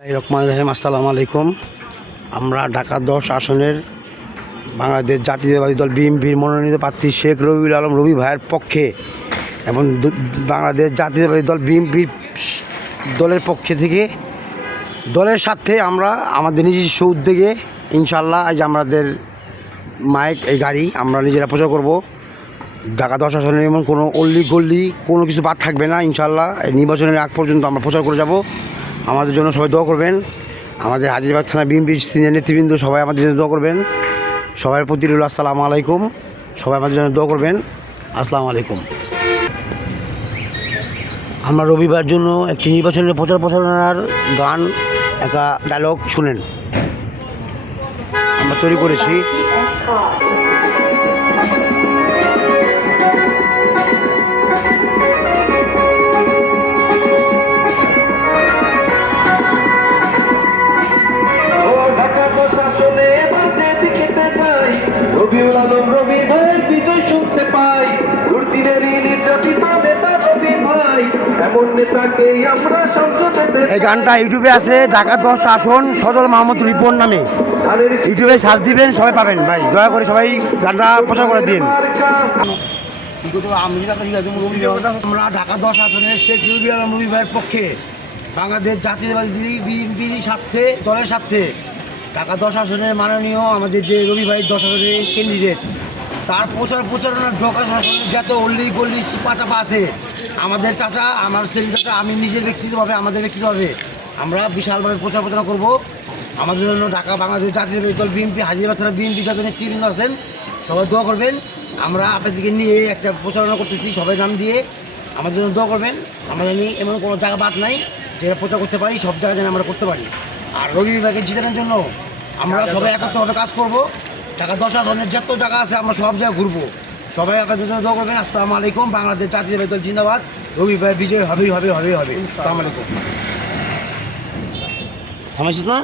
রহমান রহিম, আসসালামু আলাইকুম। আমরা ঢাকা 10 আসনের বাংলাদেশ জাতীয়তাবাদী দল বিএনপির মনোনীত প্রার্থী শেখ রবিউল আলম রবি ভাইয়ের পক্ষে এবং বাংলাদেশ জাতীয়তাবাদী দল বিএনপির দলের পক্ষে থেকে দলের স্বার্থে আমরা আমাদের নিজস্ব উদ্যোগে ইনশাল্লাহ আজ আমাদের মাইক এই গাড়ি আমরা নিজেরা প্রচার করব। ঢাকা 10 আসনে এমন কোনো অল্লি গল্লি কোনো কিছু বাদ থাকবে না। ইনশাল্লাহ এই নির্বাচনের আগ পর্যন্ত আমরা প্রচার করে যাব। আমাদের জন্য সবাই দোয়া করবেন। আমাদের হাজিরবাগ থানা বিএনপির সিনিয়র নেতৃবৃন্দ সবাই আমাদের জন্য দোয়া করবেন। সবার প্রতি রইল আসসালামু আলাইকুম। সবাই আমাদের জন্য দোয়া করবেন। আসসালামু আলাইকুম। আমরা রবিবার জন্য একটি নির্বাচনের প্রচারণার গান একটা ডায়লগ শুনেন আমরা তৈরি করেছি। রবিউল আলম রবি ভাইয়ের বিজয় শুনতে পাই, দুর্দিনের নির্যাতিত নেতা রবি ভাই, এমন নেতাকে আমরা সংসদে। এই গানটা ইউটিউবে আছে, ঢাকা 10 আসন সজল মাহমুদ রিপন নামে ইউটিউবে সার্চ দিবেন, সবাই পাবেন। ভাই দয়া করে সবাই গানটা প্রচার করে দিন। আমরা ঢাকা 10 আসনের শেখ রবিউল আলম রবি ভাইয়ের পক্ষে বাংলাদেশ জাতীয়তাবাদী বিএনপির স্বার্থে দলের স্বার্থে ঢাকা 10 আসনের মাননীয় আমাদের যে রবি ভাই 10 আসনের ক্যান্ডিডেট, তার প্রচারণার ঢাকা শাসনের যত অল্লি গল্লি চিপা আছে আমাদের চাচা, আমার সেলিম চাচা, আমি নিজের ব্যক্তিগতভাবে আমাদের ব্যক্তিগতভাবে আমরা বিশালভাবে প্রচারণা করব। আমাদের জন্য ঢাকা বাংলাদেশ জাতীয়তাবাদী দল বিএনপি হাজিরবাগ থানা বিএনপি যত নেতৃবৃন্দ আছেন সবাই দোয়া করবেন। আমরা আপনাদেরকে নিয়ে একটা প্রচারণা করতেছি, সবাই নাম দিয়ে আমাদের জন্য দোয়া করবেন। আমরা জানি এমন কোনো জায়গা বাদ নাই যেটা প্রচার করতে পারি, সব জায়গায় যেন আমরা করতে পারি। আর রবি বিভাগে জিতানোর জন্য আমরা সবাই একত্রভাবে কাজ করব। ঢাকা 10 আসনের যত জায়গা আছে আমরা সব জায়গায় ঘুরবো। সবাই আপনাদের জন্য দোয়া করবেন। আসসালামু আলাইকুম। বাংলাদেশ জাতীয়তাবাদী দল জিন্দাবাদ। রবি ভাই বিজয় হবেই হবে হবে হবে। আসসালামু আলাইকুম। থামাইছি তো।